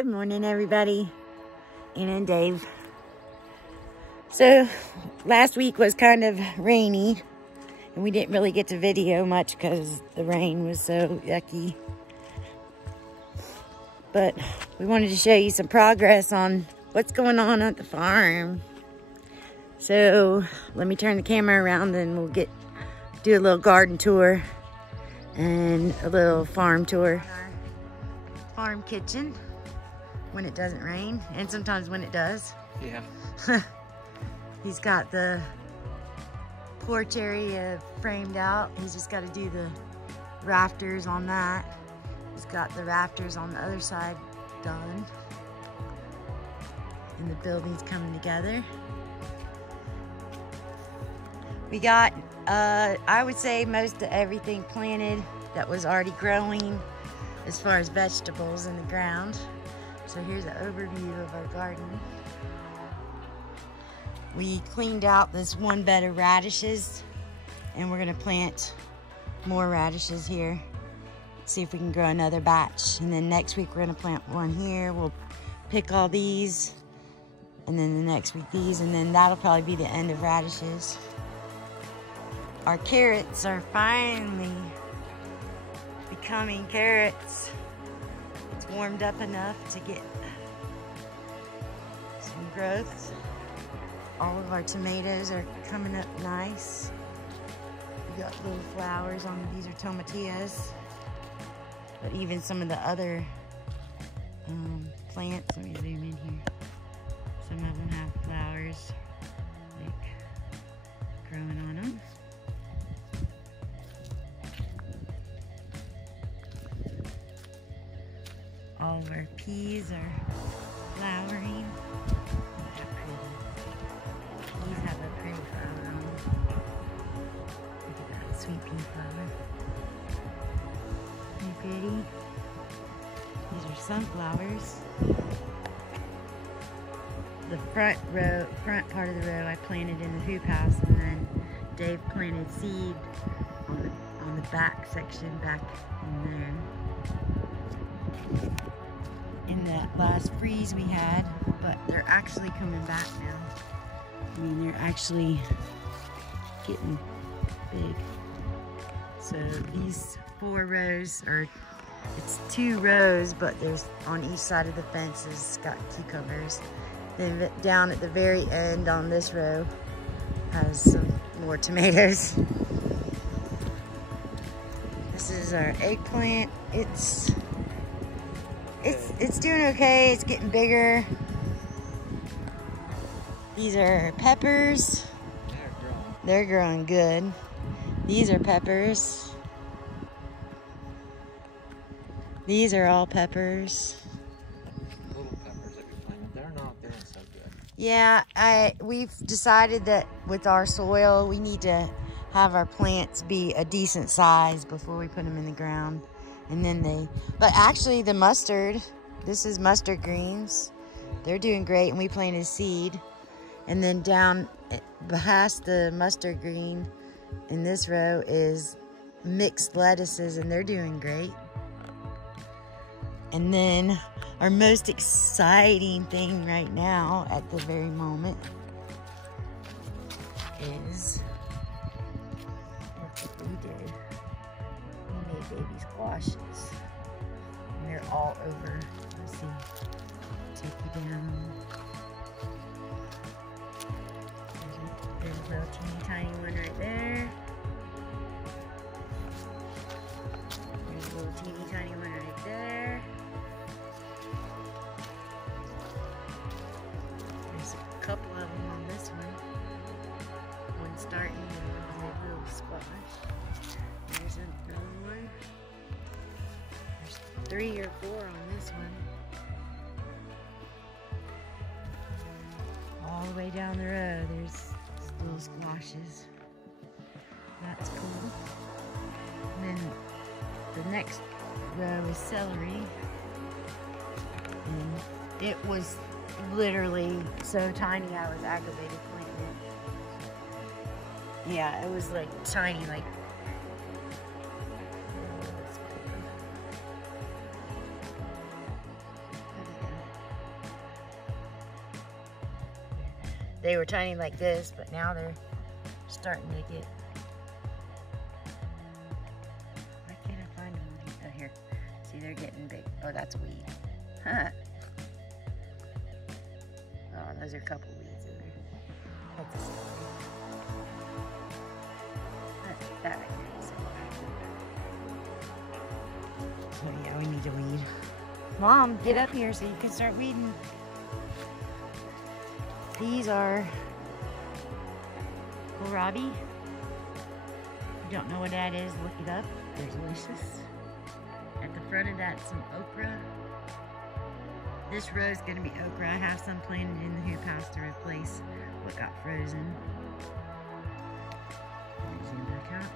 Good morning, everybody. Anna and Dave. So, last week was kind of rainy, and we didn't really get to video much because the rain was so yucky. But we wanted to show you some progress on what's going on at the farm. So, let me turn the camera around and we'll do a little garden tour and a little farm tour. Farm kitchen when it doesn't rain, and sometimes when it does. Yeah. He's got the porch area framed out. He's just got to do the rafters on that. He's got the rafters on the other side done. And the building's coming together. We got, I would say, most of everything planted that was already growing as far as vegetables in the ground. So here's an overview of our garden. We cleaned out this one bed of radishes, and we're gonna plant more radishes here. See if we can grow another batch. And then next week we're gonna plant one here. We'll pick all these, and then the next week these, and then that'll probably be the end of radishes. Our carrots are finally becoming carrots. It's warmed up enough to get some growth. All of our tomatoes are coming up nice. We got little flowers on them. These are tomatillas. But even some of the other plants, let me zoom in here. Some of them have flowers like growing on them. All of our peas are flowering. Look how pretty. Peas have a pretty flower on them. Look at that sweet pea flower. Pretty pretty. These are sunflowers. The front part of the row I planted in the hoop house, and then Dave planted seed on the back section back in there. In that last freeze we had, but they're actually coming back now. I mean, they're actually getting big. So these 4 rows, or it's 2 rows, but there's on each side of the fence has got cucumbers. Then down at the very end on this row has some more tomatoes. This is our eggplant. It's doing okay. It's getting bigger. These are peppers. They're growing good. These are peppers. These are all peppers. Little peppers that we planted, they're not doing so good. Yeah, we've decided that with our soil, we need to have our plants be a decent size before we put them in the ground. And then but actually the mustard, this is mustard greens. They're doing great, and we planted seed. And then down past the mustard green in this row is mixed lettuces, and they're doing great. And then our most exciting thing right now at the very moment is what we did. We made baby squashes. And they're all over. Let's see. Take you down. There's a little teeny tiny one right there. There's a little teeny tiny one right there. There's a couple of them on this one. One starting and one a little squash. There's another one. There's 3 or 4 on this one. All the way down the road, there's little squashes. That's cool. And then the next row is celery. And it was literally so tiny I was aggravated planting it. Yeah, it was like tiny, like They were tiny like this, but now they're starting to get. Why can't I find them? Oh, here. See, they're getting big. Oh, that's weed. Oh, those are a couple weeds in there. That's a celery. That right there is celery. So yeah, we need to weed. Mom, get up here so you can start weeding. These are kohlrabi. If you don't know what that is, look it up. They're delicious. At the front of that, some okra. This row is going to be okra. I have some planted in the hoop house to replace what got frozen. Zoom back out.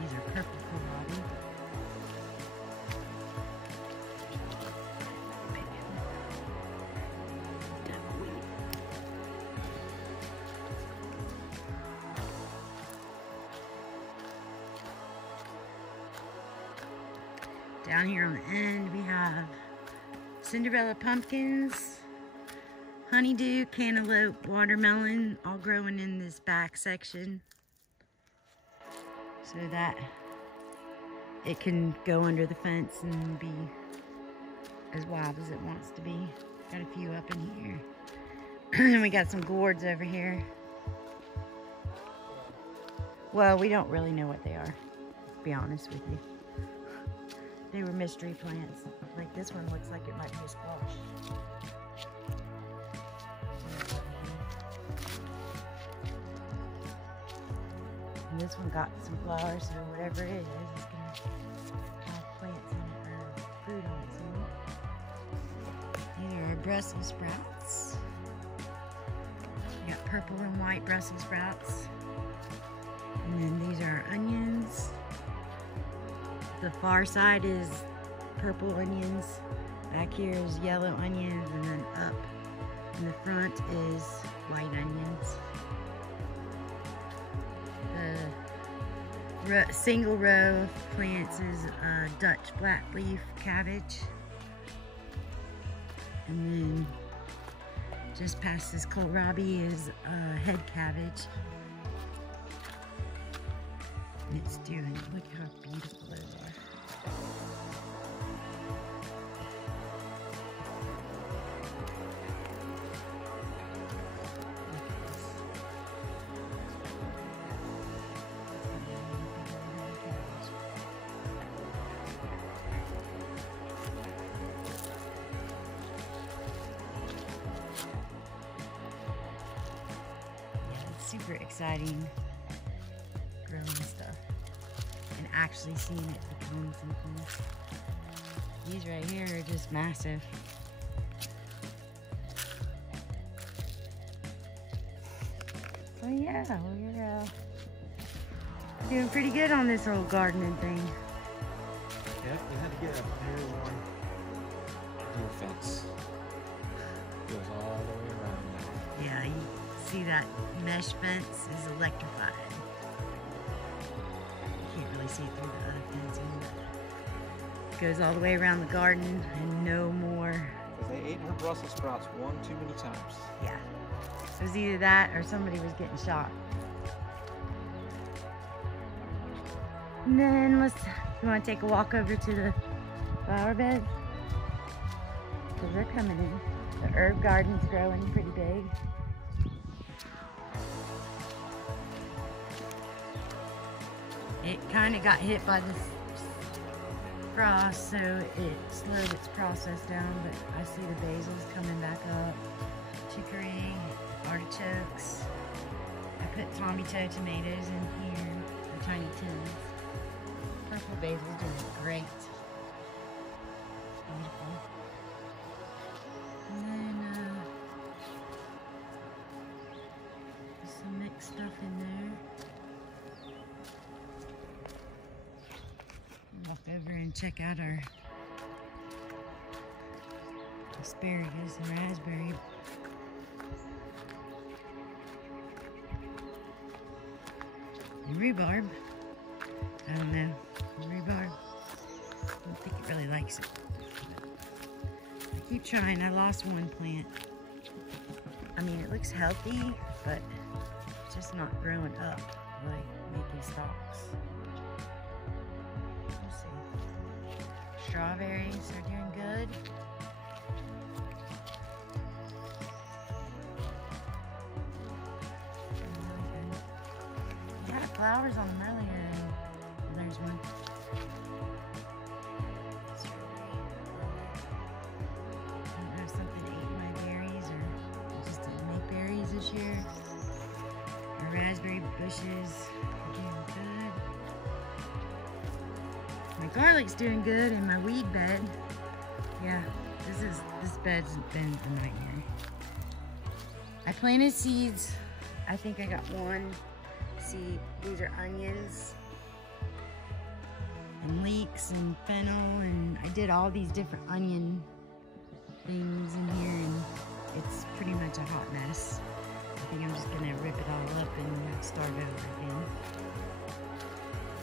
These are purple kohlrabi. Down here on the end, we have Cinderella pumpkins, honeydew, cantaloupe, watermelon, all growing in this back section so that it can go under the fence and be as wild as it wants to be. Got a few up in here. And we got some gourds over here. Well, we don't really know what they are, to be honest with you. They were mystery plants. Like this one looks like it might be a squash. And this one got some flowers, so whatever it is, it's gonna have plants in it or food on it. These are Brussels sprouts. We got purple and white Brussels sprouts. And then these are onions. The far side is purple onions. Back here is yellow onions, and then up in the front is white onions. The single row of plants is Dutch blackleaf cabbage. And then just past this kohlrabi is head cabbage. And it's doing, look how beautiful those are. Super exciting growing stuff and actually seeing it become something. These right here are just massive. Oh yeah, we're doing pretty good on this whole gardening thing. Yep, we had to get a very long deer fence. Goes all the way around now. Yeah, you see that mesh fence is electrified. You can't really see it through the other fencing. It goes all the way around the garden and no more. Because they ate her Brussels sprouts one too many times. Yeah. It was either that or somebody was getting shot. And then you want to take a walk over to the flower bed? Because they're coming in. The herb garden's growing pretty big. It kind of got hit by the frost, so it slowed its process down, but I see the basil's coming back up. Chicory, artichokes. I put Tommy Toe tomatoes in here, the tiny tins. Purple basil's doing great. Beautiful. And then some mixed stuff in there. Walk over and check out our asparagus and raspberry rhubarb. I don't know. Rhubarb. I don't think it really likes it. I keep trying. I lost one plant. I mean, it looks healthy, but it's just not growing up, like making stalks. Let's see. Strawberries are doing good. I had flowers on them earlier, and there's one. I don't know if something ate my berries or I just didn't make berries this year. My raspberry bushes are doing good. My garlic's doing good, and my weed bed. Yeah, this bed's been a nightmare. I planted seeds. I think I got one seed. These are onions and leeks and fennel, and I did all these different onion things in here, and it's pretty much a hot mess. I think I'm just gonna rip it all up and start over again.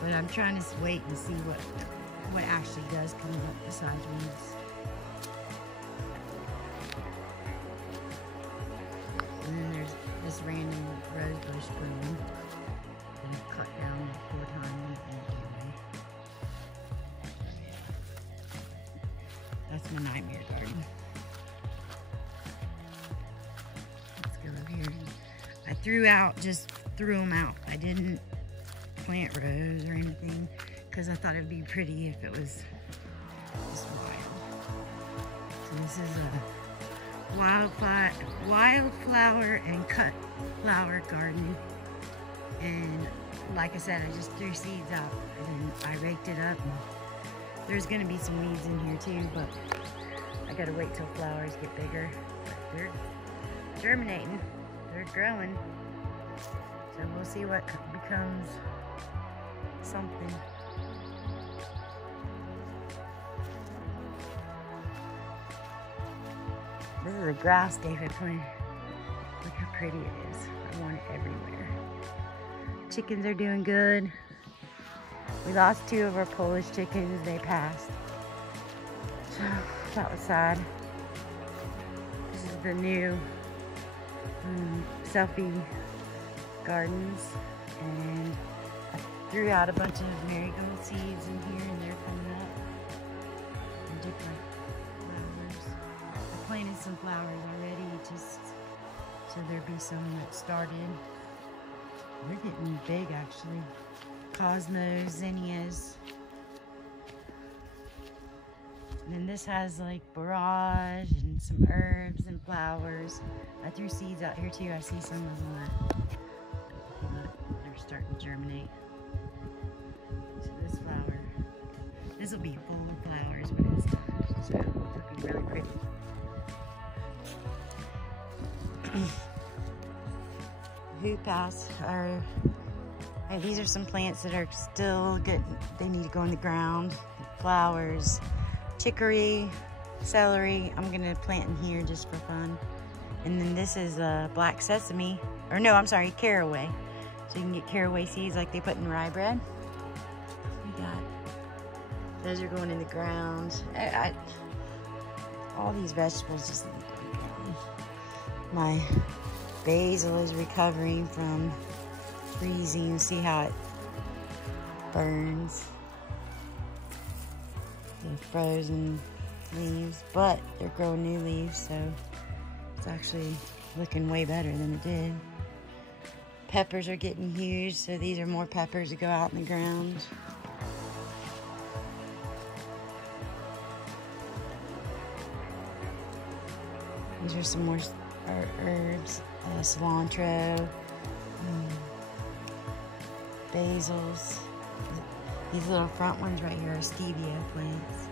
But I'm trying to wait and see what actually does come up besides weeds. And then there's this random rose bush growing. And I've cut down 4 times anyway. That's my nightmare garden. Let's go over here. I just threw them out. I didn't plant rows or anything because I thought it'd be pretty if it was just wild. So this is a wildflower and cut flower garden, and like I said, I just threw seeds out and then I raked it up, and there's gonna be some weeds in here too, but I gotta wait till flowers get bigger. But they're germinating, they're growing, so we'll see what becomes something. This is a grass David planted. Look how pretty it is. I want it everywhere. Chickens are doing good. We lost 2 of our Polish chickens. They passed. So that was sad. This is the new selfie gardens, and I threw out a bunch of marigold seeds in here, and they're coming up. And different flowers. I planted some flowers already, just so there'd be some that started. They're getting big actually. Cosmos, zinnias. And then this has like borage and some herbs and flowers. I threw seeds out here too. I see some of them are, they're starting to germinate. So this flower, this will be full of flowers when it's done. So it'll be really pretty. Hoop house are, these are some plants that are still good. They need to go in the ground. Flowers, chicory, celery. I'm gonna plant in here just for fun. And then this is black sesame, or no, I'm sorry, caraway. So you can get caraway seeds like they put in rye bread. We got, those are going in the ground. All these vegetables just need to go in the ground. My basil is recovering from freezing. See how it burns. The frozen leaves, but they're growing new leaves, so it's actually looking way better than it did. Peppers are getting huge, so these are more peppers that go out in the ground. These are some more herbs, cilantro, basils. These little front ones right here are stevia plants.